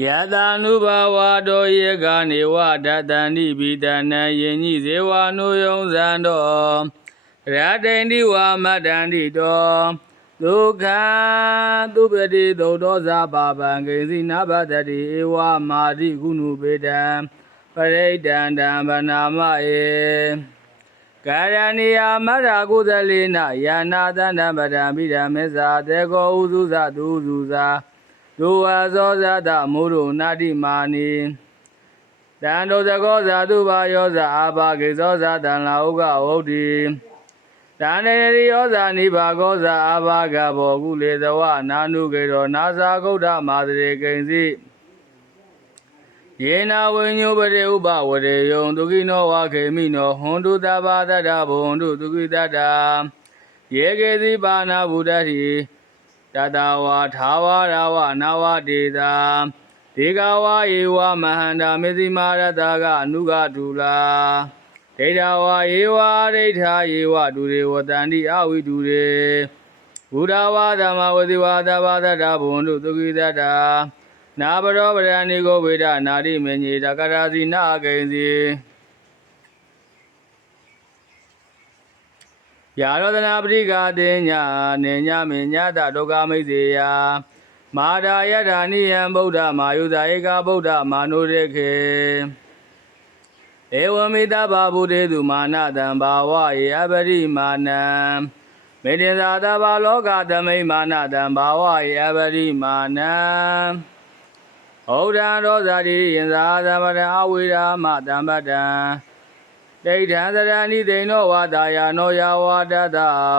ယတာနုဘဝတောယေကနေဝဒတန္တိပိတနံယင်ညိဇေဝနုယုံဇံတော်ရတိန္တိဝမတ္တန္တိတောဒုက္ခံသူပတိသုတ်တော်ဇာပါပံဂိစီနာဘတတိဧဝမာတိကုဏုပေတံပရိဒန္တံဗနာမဧကာရဏီယာမရကုသလေနယာနာတန္တပဒံပိဓမေဇာတေကောဥစုဇသူဥစုဇာ ဒုဝါဇောဇတမုရုနာတိမာနီတံတောသကောဇာတုဘာယောဇာအာဘာဂေဇောဇာတံလာဥကဟုတ်တိတံနေရိယောဇာနိဘာကောဇာအာဘာဂဘောကုလေသဝနာနုကေရောနာဇာဂௌဒမာသရေကိဉ္စီယေနာဝိညုပရိဥပဝရေယုံဒုက္ခိနောဝခေမိနောဟွန်တုတဘာတတဘုံတုဒုက္ခိတတယေကေတိပါဏဗုဒ္ဓတိ တတဝါထာဝရဝနာဝတေတာဒေဂဝါယေဝမဟန္တာမေဇိမာရတကအနုဂတုလာဒိဋ္ဌဝါယေဝဒိဋ္ဌာယေဝဒုရေဝတန္တိအဝိဒုရေဘုဒ္ဓဝါဓမ္မဝတိဝါသဘာတတဘုံတုဒုက္ခိတတနာဘရောပရဏိကိုဝေဒနာတိမေညေတကရာစီနာကိဉ္စီ ယာရောဒနာပရိကာတေညာနေညမေညတဒုက္ခမိတ်စေယမာဒာယထာနိယံဗုဒ္ဓမာယုဇာဧကဗုဒ္ဓမာနုရေခေဧဝမိတဘာဗုဒေသူမာနတံဘာဝယေအပရိမာနံမေတ္တာတဘာလောကသမိမာနတံဘာဝယေအပရိမာနံဩဒံရောဇာတိယင်္ဇာသမတံအဝိရာမတံပတံ ဒိဋ္ဌံသရဏိသိဏောဝါဒာယာနောယဝါဒတ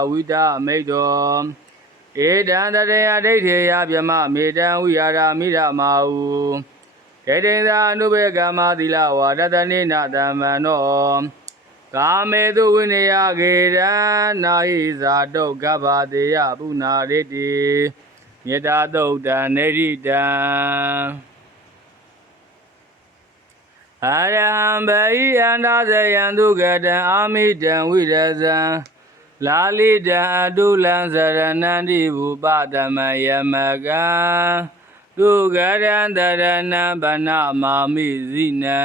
ဝိတမိတ်တောဧတံတရေယဒိဋ္ဌေယဗျမမေတံဝိဟာရမိရမာဟုဒေတိန်သာအနုဘေကမသီလဝါဒတနိနာတမ္မနောကာမေတုဝိနယဂေရနာဟိဇာတုကဗ္ဗတေယပုနာရိတိမေတ္တာတုတ်တံနေရိတံ အရဟံဗိယန္တာဇယံသူကတံအာမိတံဝိရဇံလာလိတံအတုလံဇရဏန္တိဘူပတမယမကံသူကရံတရဏံဗနမာမိဇိနံ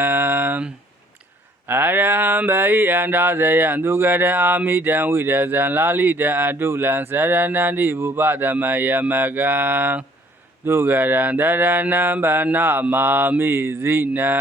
အရဟံဗိယန္တာဇယံသူကတံအာမိတံဝိရဇံလာလိတံအတုလံဇရဏန္တိဘူပတမယမကံ သူကရံတရဏံဗနမာမိဇိနံ